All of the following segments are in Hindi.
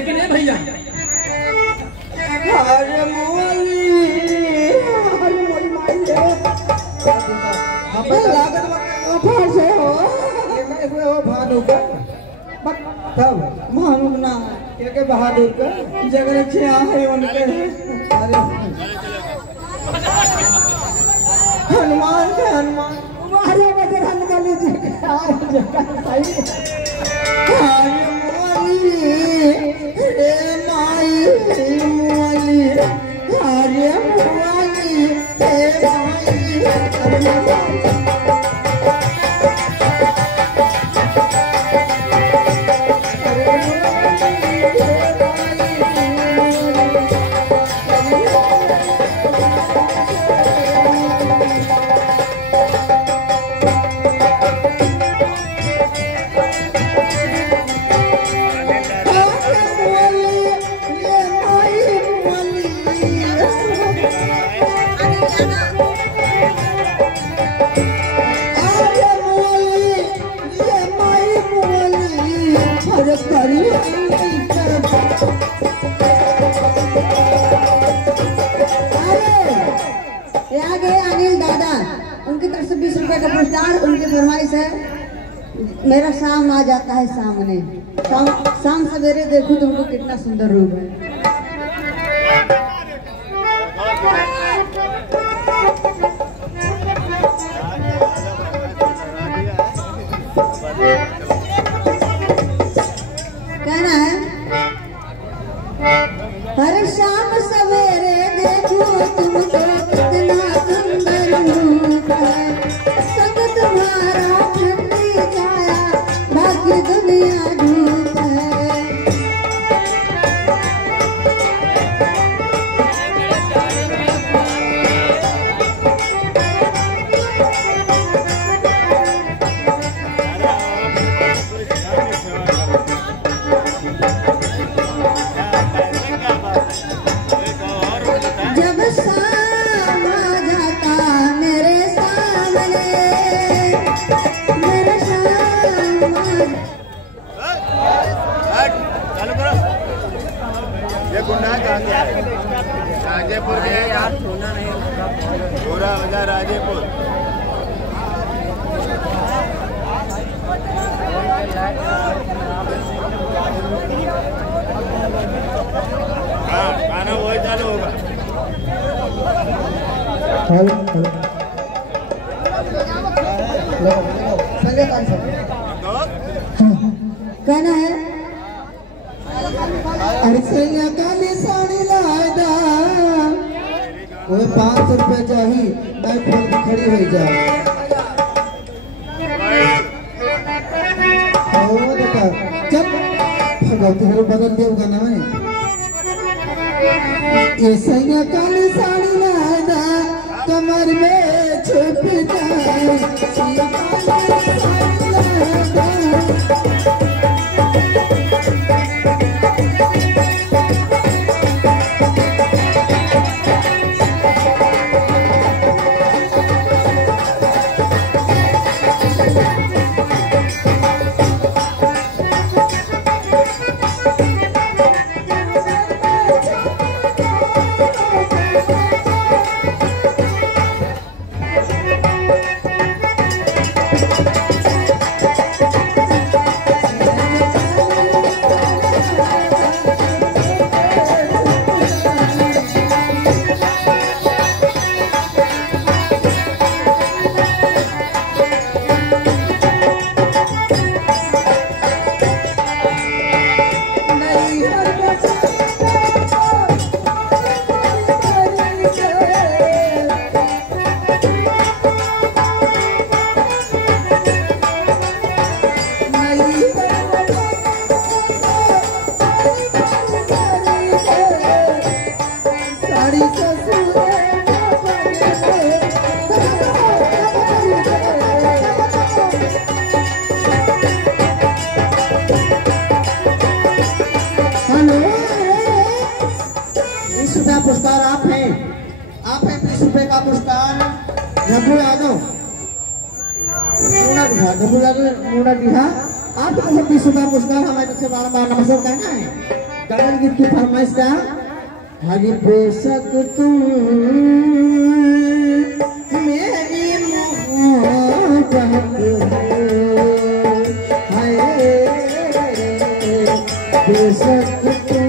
लेकिन ये भैया अरे मोली हमें लागत में से हो भानु का तब भानु ना के बहादुर का जगह छे है उनके अरे हनुमान के हनुमान अरे बजर हनुमान जी जगह सही अरे मोली रे माई मोली अरे मोली रे माई का पुरस्कार उनकी फरमाइश है। मेरा शाम आ जाता है सामने, शाम सवेरे देखो तुमको कितना सुंदर रूप है। कहना है हर शाम सवेरे देखो तुमको कितना सुंदर रूप है, तुम्हारा ठंडी छाया बाकी दुनिया धूप है। जब शाम आ जाता मेरे सामने, ये गुंडा कहाँ से आए? राजेपुर के है यार, सोना नहीं पूरा वजह राजेपुर। हाँ गाना वही चालू होगा। कहना है अरे सैया काली साड़ी लादा वो 500 रुपये चाहिए, बाइक पर खड़ी हो जाए। जब भगवती बदल देगा ना ये सैया काली साड़ी लादा कमर में छुप जाए। पुरस्कार आप हैं 20 रुपए का पुरस्कार रघु यादव आप 20 रुपए पुरस्कार हमारे से बार-बार नमस्कार कहना है। करण गीत की फरमाइश का हरी बेशक तुम मेरी मोहब्बत है बेशक तुम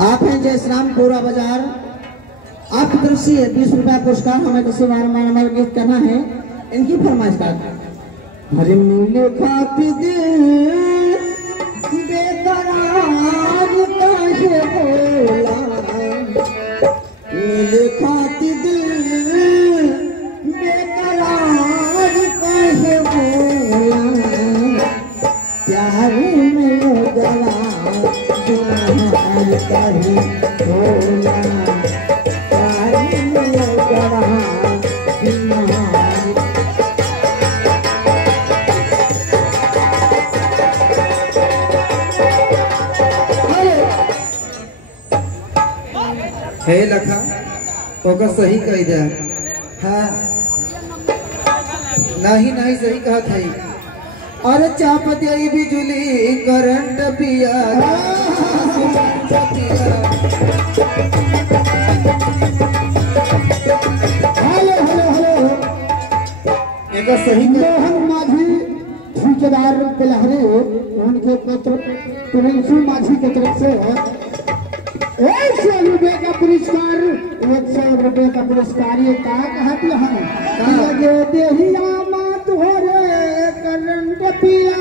आप हैं जय श्राम पूरा बाजार। आपकी तरफ से 20 रुपया पुरस्कार हमें किसी बार गीत करना है। इनकी फरमाइश का हरे मिले खाती दिल बेकरार काहे बोला, मिले खाती दिल बेकरार काहे बोला, प्यार में गला कहीं बोला, प्यार में गला हे लखा ओका सही कह दे। हाँ नहीं नहीं सही कहा था। अरे चाप दे बिजुली करंट पिया, हेलो हेलो हेलो एक सही मोहन माझी ठेकेदार पिलहरे उनके पुत्र प्रिंसु माझी की तरफ से 100 रुपए का पुरस्कार, 100 रुपए का पुरस्कार। ये कहा कहते हैं देहिया मात हो रे करंट पिया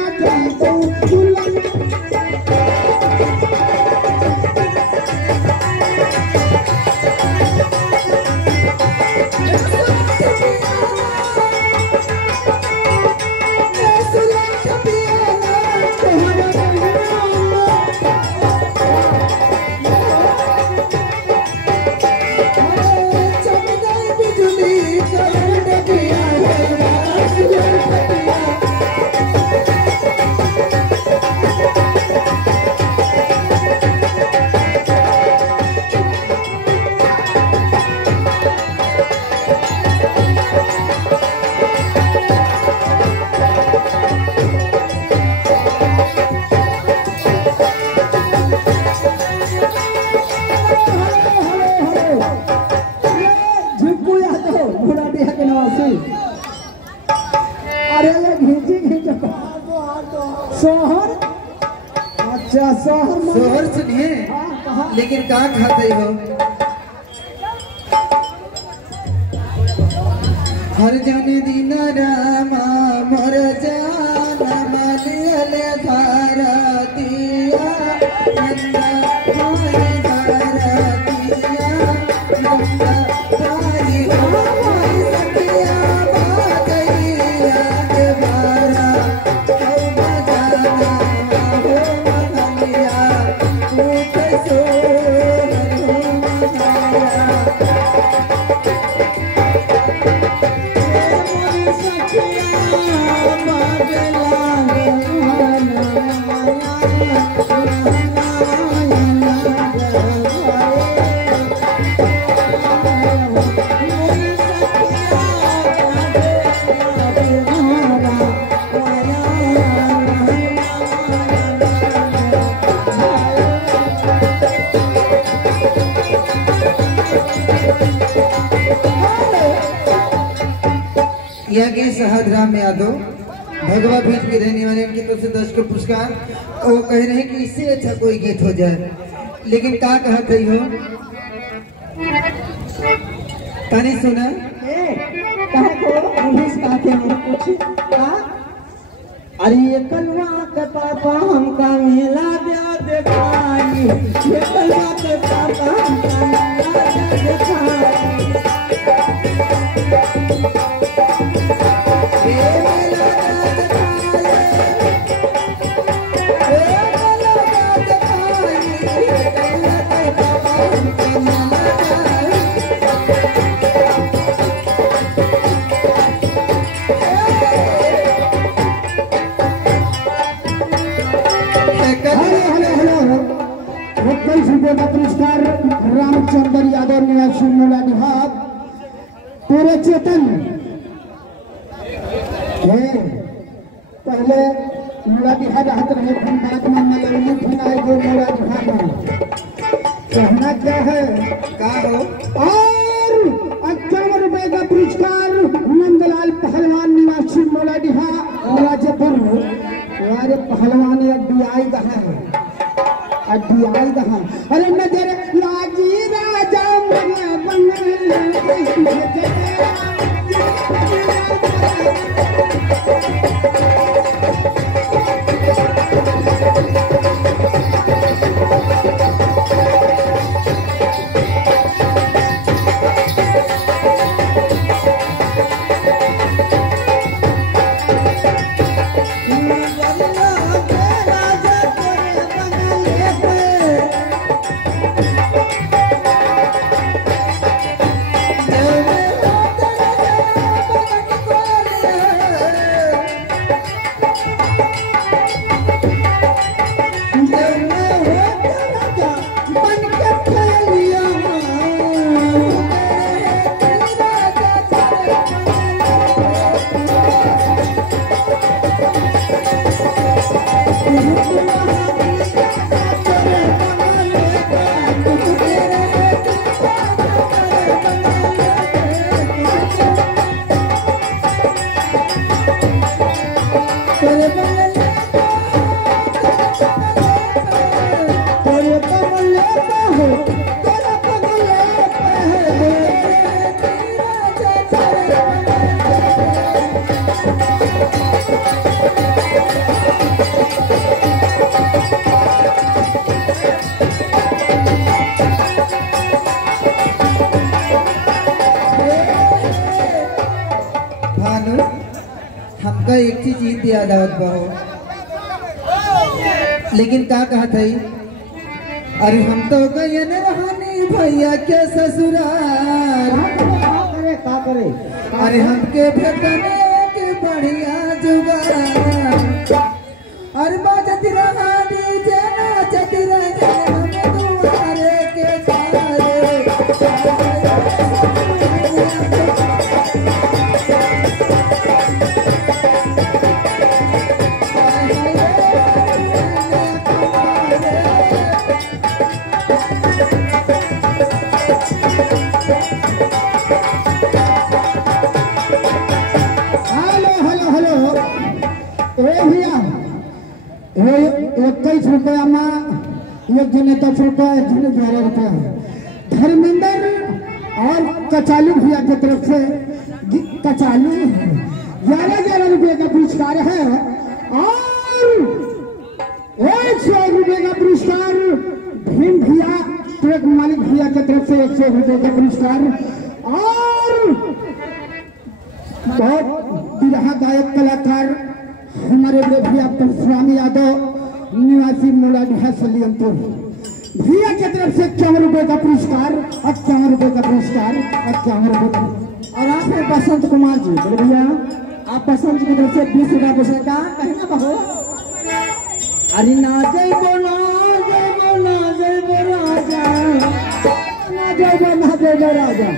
अच्छा सोहर सुनिए, लेकिन का खाते हो? हर जन दिन रामा मोर जाना मालियले भारतिया नंदा भाई भारतिया नंदा भाई भाई सखिया बागैया के बारा हो बजाना हो महलिया पूछ सो हो महलिया यह गीत शहद राम यादव भगवा भीट के रहने वाले की तरफ से 10 को पुरस्कार। और कह रहे हैं कि इससे अच्छा कोई गीत हो जाए, लेकिन का कहते हो? तानी सुना अरे ये कलवा के पापा हमका मेला ब्याह दिखाई, ये कलवा के पापा हमका मेला ब्याह दिखाई। पुरस्कार रामचंद्र यादव निवासी मूला निहार पूरे चेतन है। पहले मूला निहार रहते रहे, बाद में मलवनी फिनाए जो मूला निहार में कहना क्या है का हो? और 51 रुपए का पुरस्कार नंदलाल पहलवान निवासी मूला निहार राजपुर। हमारे पहलवान अड्डियाई दहा है, अड्डियाई दहा। अरे नजर लाजी राजा मन बन हमका एक चीज याद आवत बहो, लेकिन का कहा थी? अरे हम तो गए रहनी भैया के ससुराल, का करे? अरे हमके भेटने के बढ़िया जुगाड़। अरे बाजत रहा डीजे नाचत रहे हम दुआरे के तारे। 21 रुपया में एक जने 10 रुपया, एक जने 11 रुपया। धर्मेंद्र और कचालू भैया की तरफ से कचालू 11 रुपये का पुरस्कार है और 100 रुपये का पुरस्कार भीम भैया ट्रक मालिक भैया की तरफ से 100 रुपये का पुरस्कार और बहुत बिरहा गायक कलाकार हमारे बड़े भैया परशुराम यादव निवासी मोड़ा बिहार सलियमपुर भैया की तरफ से 51 रुपये का पुरस्कार, 51 रुपये का पुरस्कार, 51 रुपये का। और आप हैं बसंत कुमार जी, बोले भैया आप बसंत की तरफ से 20 रुपया पुरस्कार का कहना बहो। अरे ना जय बो ना जय बो ना जय बो राजा, ना जय बो ना जय बो राजा,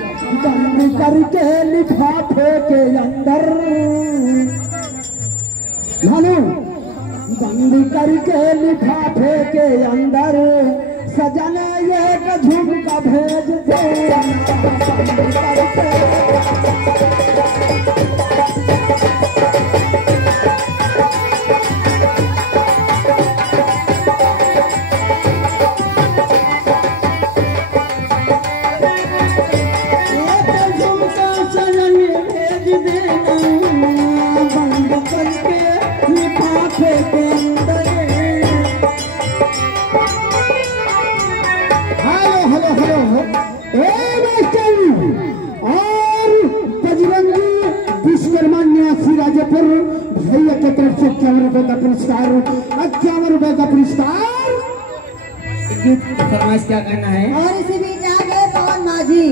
बंद करके लिफाफे के अंदर भानु, बंद करके लिफाफे के अंदर सजना ये झुमका भेज दे। भैया की तरफ से 51 रुपये का पुरस्कार, 51 रुपये का पुरस्कार। फरमाइश क्या करना है? और इसी बीच आ गए पवन माझी,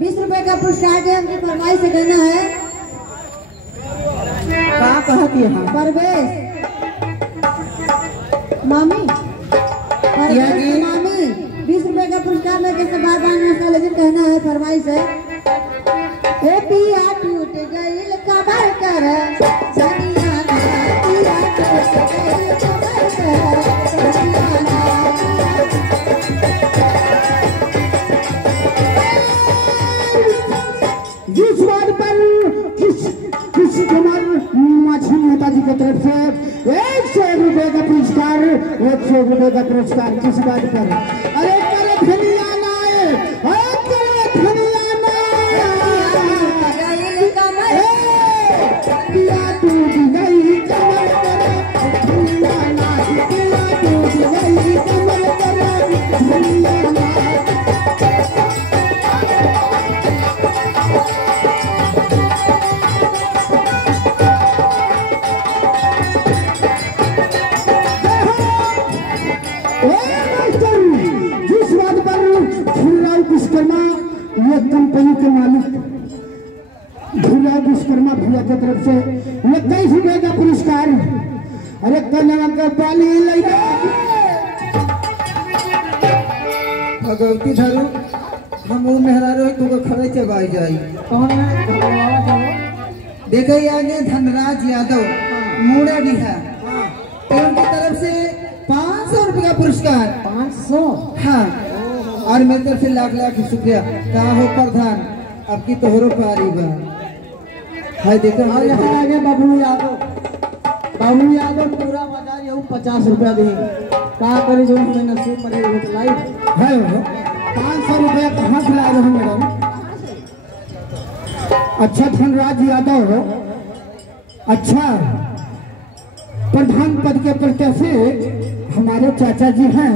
20 रुपए का पुरस्कार जो हमकी फरमाइश से देना है। कहाँ कहती है परवेश मामी, परवेश मामी 20 रुपए का पुरस्कार में जैसे बार बार नाश्ता लेकिन कहना है फरमाइश है। ए पिया टूट गई कमर कर सनियाना, पिया टूट गई कमर कर सनियाना। जिस बात पर किसी कुमार माझी नेताजी की तरफ से 100 रुपये का पुरस्कार, 100 रुपये का पुरस्कार किस बात पर? अरे करे धनिया लाए, करे धनिया पिया टूट गई कमर कर धनिया लाए, पिया टूट गई कमर कर धनिया लाए। जिस बात पर धीरराव विश्वकर्मा ये कंपनी के मालिक धीरराव विश्वकर्मा भैया की तरफ से 21 रुपये का पुरस्कार। अरे कन्या का पाली लगा भगवती धरू हम मेहरा रही तुमको खड़े चबाई जाई। कौन है? देखो ये आगे धनराज यादव मूड़ा भी है, उनकी तरफ से 500 रुपये का पुरस्कार। 500? हाँ, और मेरी तरफ से लाख लाख शुक्रिया। कहा हो प्रधान आपकी तोहरो पारी बा है। देखो और यहाँ आगे बाबू यादव, बाबू यादव पूरा बाजार यू 50 रुपया दी कहा करे जो हमें नसीब पड़े तो लाइव है। 500 रुपया कहाँ से लाए हो मैडम? अच्छा धनराज यादव, अच्छा प्रधान पद के प्रत्याशी हमारे चाचा जी हैं।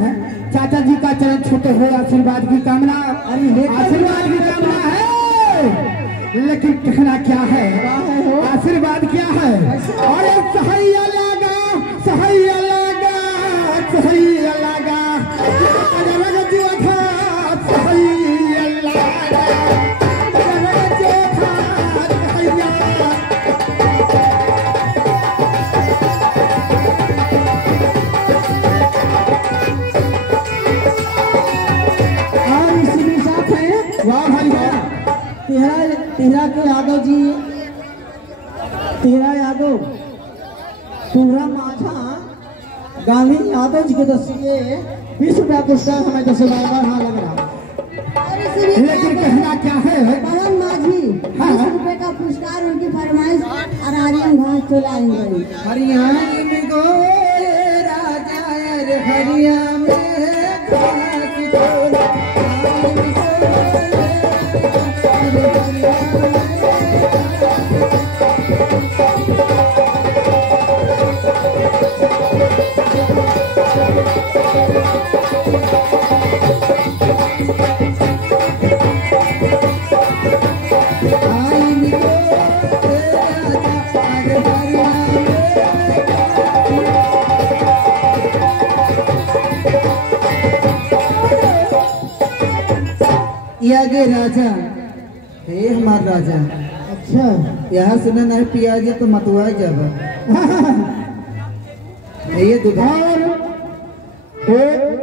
चाचा जी का चरण छूटे हुए आशीर्वाद की कामना, आशीर्वाद की कामना है। लेकिन कहना क्या है, आशीर्वाद क्या है? और सहैया लगा, सहैया लगा, सहैया लगा, तेरा के यादव जी, तेरा यादव पूरा माझा गांधी यादव जी के दसिए 20 रुपया पुरस्कार हमें 10 बार हाँ लग रहा। लेकिन कहना क्या है पवन माझी 20 रुपए का पुरस्कार उनकी फरमाइश और आर्यन घास चलाएंगे। हरियाणा में गोरा बेलहरिया में घास तोड़ा आगे राजा हे हमार राजा। अच्छा यहाँ सुना नहीं पिया जे तो मतुआ जब ये दुधा और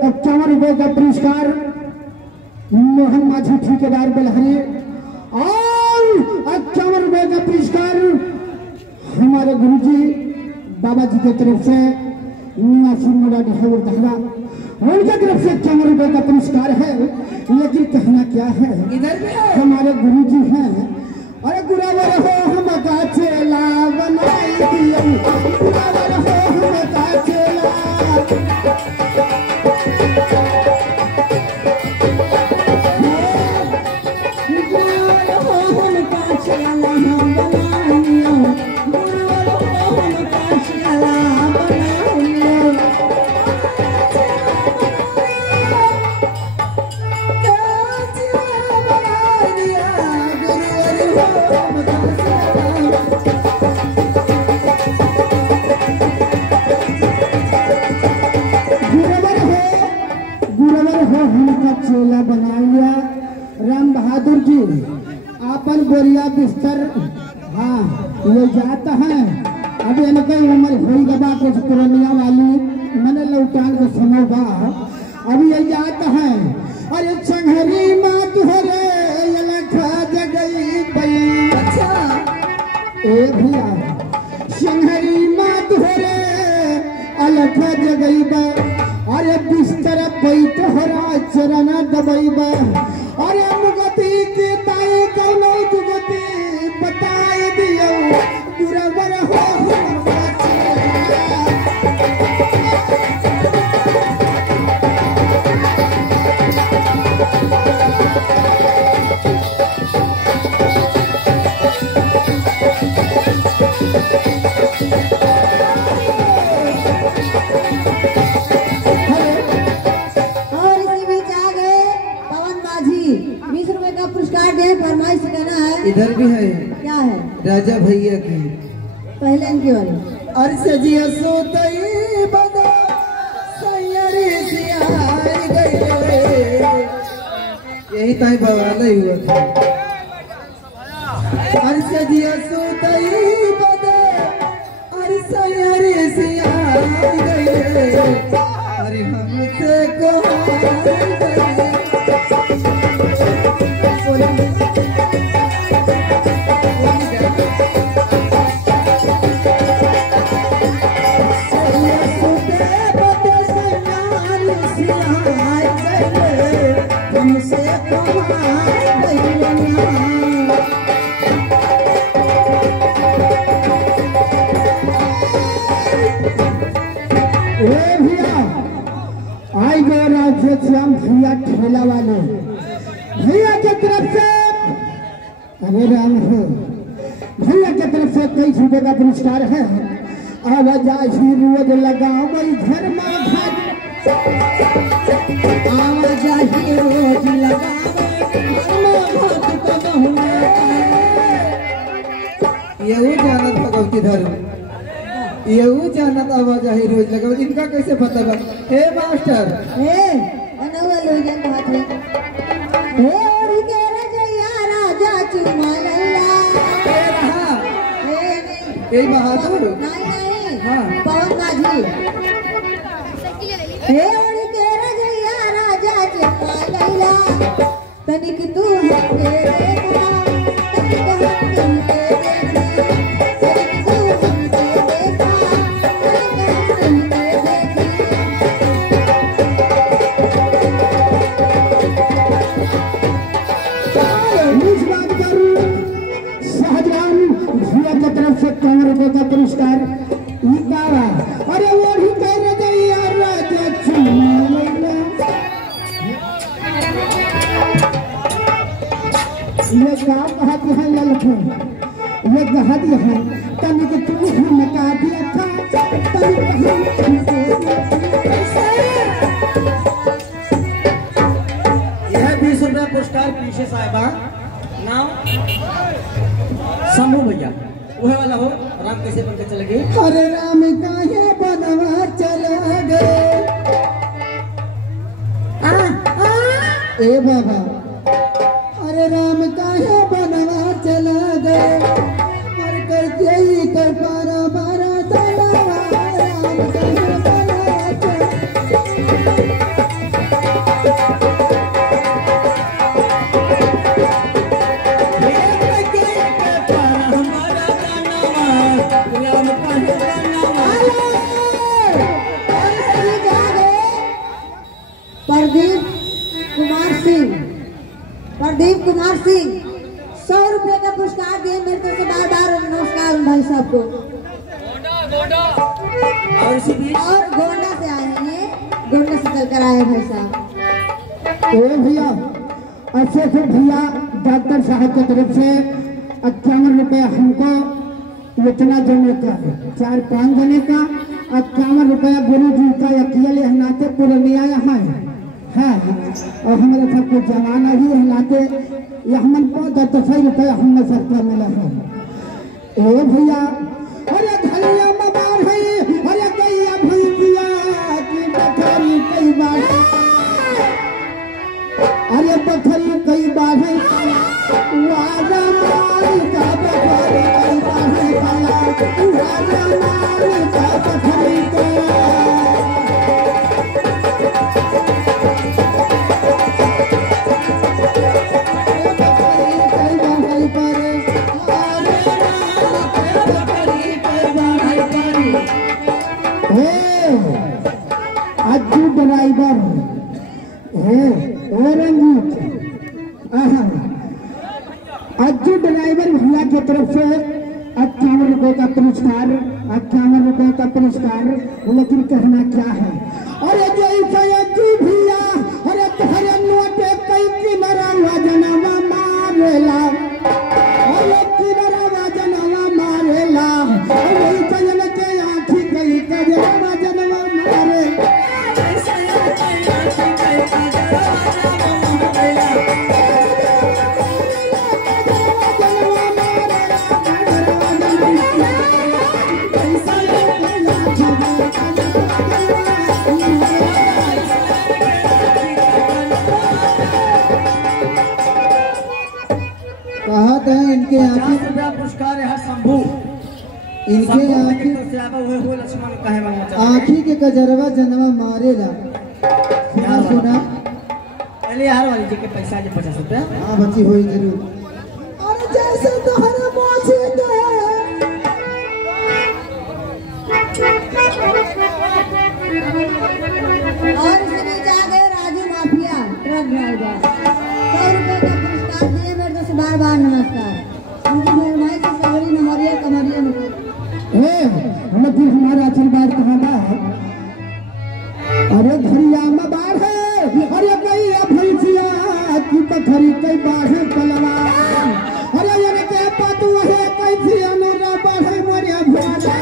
51 रुपए का पुरस्कार मोहन माझी ठेकेदार बेलहरी और 51 रुपए का पुरस्कार हमारे गुरुजी बाबा जी की तरफ से उनके तरफ से 51 रुपए का पुरस्कार है। लेकिन कहना क्या है, इधर भी है हमारे गुरुजी हैं। अरे गुरावर हो हम का चेला बनाई दियो, गुरावर हो हम का चेला। गुरावर हो हम का चेला हम बनाइयो, गुरावर हो हम का चेला बनाइयो। चेला बना लिया राम बहादुर जी आपन बोरिया बिस्तर हाँ ये जाता है। अभी इनके उम्र हुई गबा कुछ पुरानिया वाली मैंने लौटान के समय बा अभी ये जाता है। अरे चंगरी माँ तुहरे ये लखा जगई बई। अच्छा ए भैया चंगरी माँ तुहरे अलखा जगई बई। अरे बिस्तर पैत हरा चरण दबैबा। अरे मुगती के ताई कौनो जुगती बताए दियो, गुरबर हो हमका चेला। फरमाइश करना है। इधर भी है क्या है राजा भैया की पहले इनकी वाली। और सजिया सोतई बदा सैयरी सियाई गई। यही ताई बवाल ही हुआ था। और सजिया सोतई बदा और सैयरी सियाई गई। अरे हमसे को श्याम भैया ठेला वाले भैया की तरफ से अरे राम हो भैया की तरफ से 23 रुपए का पुरस्कार है। आवाजाही रोज लगाओ घर में आवाजाही रोज यहू जानत भगवती धर्म यहू जानत आवाजाही रोज लगाओ। इनका कैसे पता बा? हे मास्टर यही बहादुर हाँ पवन माझी हे और के रजैया राजा चमालैला तनिक तू है तेरे का तनिक हम तेरे तनिक तू हम तेरे का तनिक हम तेरे इस बात पर शाहजहान भैया की तरफ से 51 रुपए का पुरस्कार। अरे वो ही कह रहे राजा का कहती है ललखो ये गहरी है तन के तुम हम का दिया था तन यह 20 रुपया पुरस्कार पीछे साहिबा नाम शंभू भैया वह वाला हो राम कैसे बन के चले गए। हरे राम काहे बनवा चला गए ए बाबा अरे राम काहे बनवा चला गए और करते ही कर पारा बारा तलवा राम काहे बनवा चला प्रदीप कुमार सिंह 100 रुपए का पुरस्कार दिए मेरे तरफ से बार बार नमस्कार भाई साहब को। और इसी बीच और गोंडा से आए हैं ये गोंडा से चलकर आए भाई साहब। ए भैया अच्छे से भैया डॉक्टर साहब की तरफ से 51 रुपये हमको इतना जने का 4-5 जने का 51 रुपया गुरु जी का अकेले नाते पूर्णिया यहाँ है और हमारे सबको जमाना ही है नाते ये हमन को 10 रुपया हमने सरकार मिला है। ए भैया अरे धनिया मबार है अरे गैया भैया की बकरी कई बार अरे बकरी कई बार है वाजा मारी का बकरी कई बार है वाजा मारी का बकरी ड्राइवर अज्जू ड्राइवर भैया की तरफ से 51 रुपए का पुरस्कार 51 रुपए का पुरस्कार। लेकिन कहना क्या है अरे जैसे अज्जू भैया अरे तुम्हारे नोटे कई किनारा वजनवा मारेला अरे किनारा वजनवा मारेला अरे सजन के आँखी कई कजरा वजनवा मारे कहते हैं इनके आँखी पुरस्कार है शंभू इनके आँखी के कजरवा जनवा मारेला सुना पहले यार वाली जी के पैसा जो 50 रुपया हाँ बच्ची होई जरूर और जैसे तोहरा मौसी और इसी बीच आ गए राजू माफिया ट्रक ड्राइवर 100 रुपए का पुरस्कार दिए मेरे तरफ से बार बार नमस्कार। उनकी मेहरबानी से सगड़ी नमरिया कमरिया में लेकिन हमारा आशीर्वाद कहाँ बा अरे धरिया में बाढ़ है अरे कई भैंसिया की बखरी कई बाढ़ पलवा अरे ये के पातू है कैसी अनुरा बाढ़ मोरे भोरा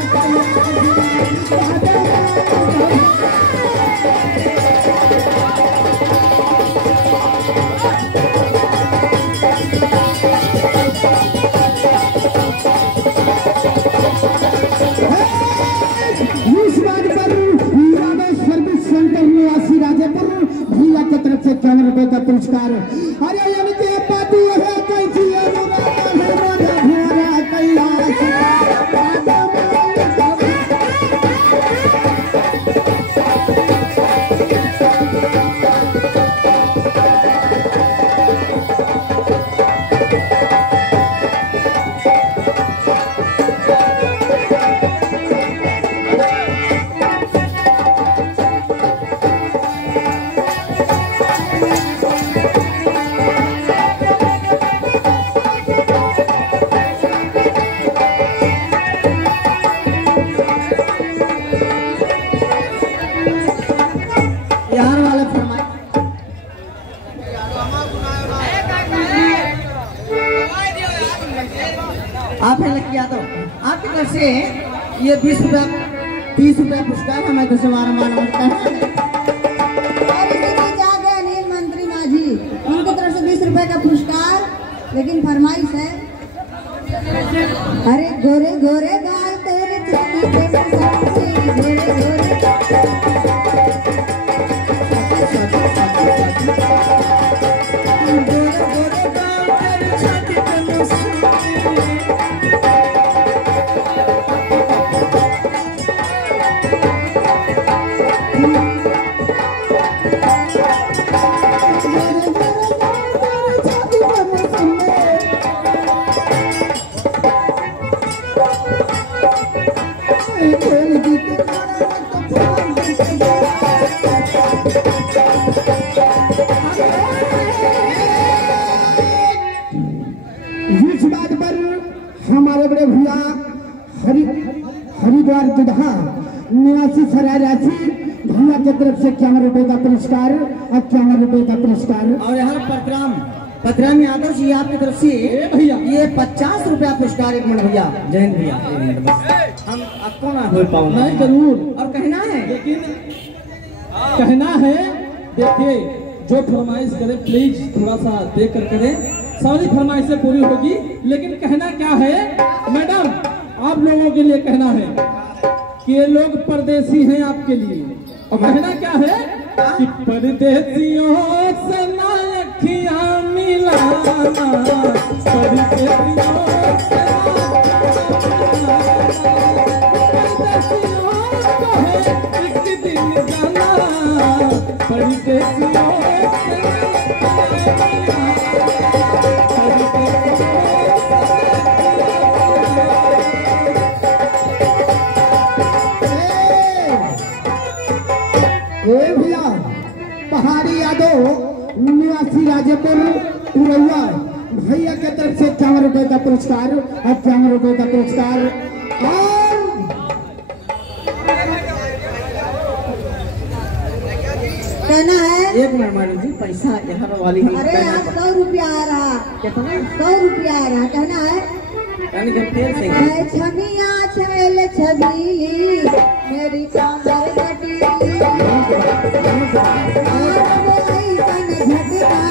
इस बात पर सर्विस सेंटर निवासी राजेपुर भैया की तरफ से 51 रुपए का पुरस्कार। अरे इनके पाती है कैसी तरफ से ये 20 रुपया 30 रुपया पुरस्कार हमें तो बारम्बार नमस्कार है। और इसी बीच आ गए अनिल मंत्री माझी, उनकी तरफ से 20 रुपए का पुरस्कार। लेकिन फरमाइश है, अरे गोरे गोरे गाल तेरे चोटी पे मसाले, गोरे गोरे इस बात पर हमारे बड़े भैया हरिद्वार दुधा 89 सराय राशि भैया की तरफ से 51 रुपए का पुरस्कार और 51 रुपए का पुरस्कार। और यहाँ पत्रम यादव जी आपकी तरफ से भैया ये 50 रुपया पुरस्कार। एक मिनट भैया, जय हिंद भैया, हम आपको ना बोल पाओ। नहीं जरूर, और कहना है, लेकिन कहना है देखिए जो फरमाइश करे प्लीज थोड़ा सा देख कर करें, सारी फरमाइशें पूरी होगी। लेकिन कहना क्या है मैडम, आप लोगों के लिए कहना है कि ये लोग परदेसी हैं आपके लिए। और कहना क्या है कि परदेसियों से ना अखियां मिलाना, परदेसियों से एक दिन जाना, परदेसियों भैया पहाड़ी यादव 89 राजेपुर पुरौआ भैया की तरफ से 51 रुपए का पुरस्कार और 51 रुपए का पुरस्कार। और कहना है, एक मिनट मानी जी, पैसा यहाँ वाली हम अरे आज 100 रुपया आ रहा, कितना 100 रुपया आ रहा। कहना है, यानी कि तेल से मैं छबिया छैल छबीली मेरी चादर कटीली, ऐसन झटका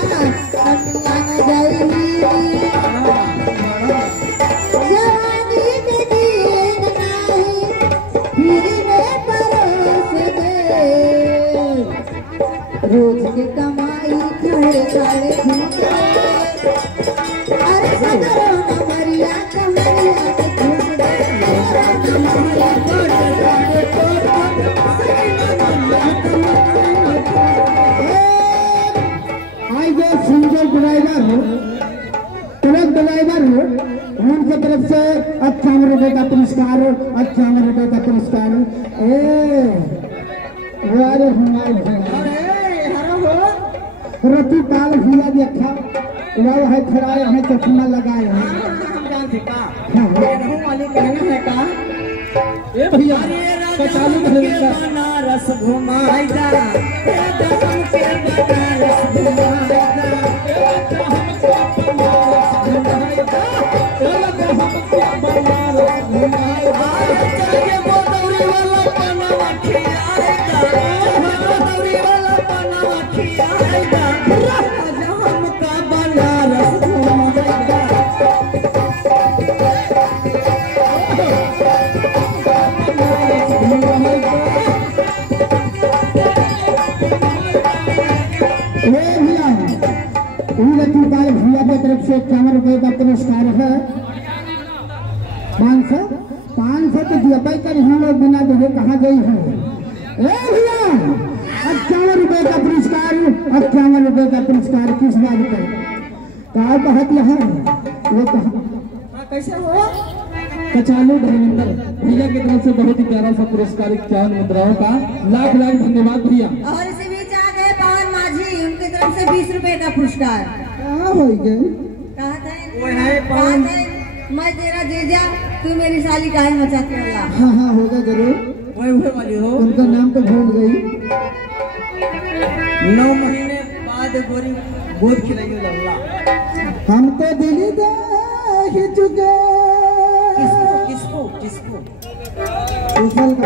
कटिया न गईली, जवानी के दिन नाही फिर में परोस दे, रोज की कमाई खड़े खड़े झूठे, अरे सदरो न मरिया कमरिया के झूठ दे, संजय ड्राइवर ट्रक ड्राइवर उनकी तरफ से 58 रुपए का पुरस्कार, 58 रुपए का पुरस्कार। अरे हमारे रति पाल भैया देखा वह है खड़ा है, चश्मा लगाए हैं। हम जानते का वाली कहना है का ए भैया कचालू बनारस घुमाएगा, बनारस भैया की तरफ से 51 रुपए का पुरस्कार है। 500 तो दिया कर हम लोग बिना देखे कहाँ गई है। भैया 51 रुपए का पुरस्कार, 51 रुपए का पुरस्कार। किस बात पर कहा बहुत यहाँ वो कहा कैसे हो कचालू धर्मेंद्र भैया की तरफ से बहुत ही प्यारा सा पुरस्कार 51 मुद्राओं का। लाख लाख धन्यवाद भैया। और इसी बीच आ गए पवन माझी, उनकी तरफ से 20 रुपए का पुरस्कार। कहाँ हो गए? कहा था वो है पवन, मैं तेरा जीजा, तू मेरी साली काहे मचाती है। हाँ हाँ होगा जरूर। वही वाली हो। उनका नाम तो भूल गई। 9 महीने बाद गोरी गोद खिलाई लल्ला। हम तो दिल दे चुके। किसको किसको किसको कैंसल कर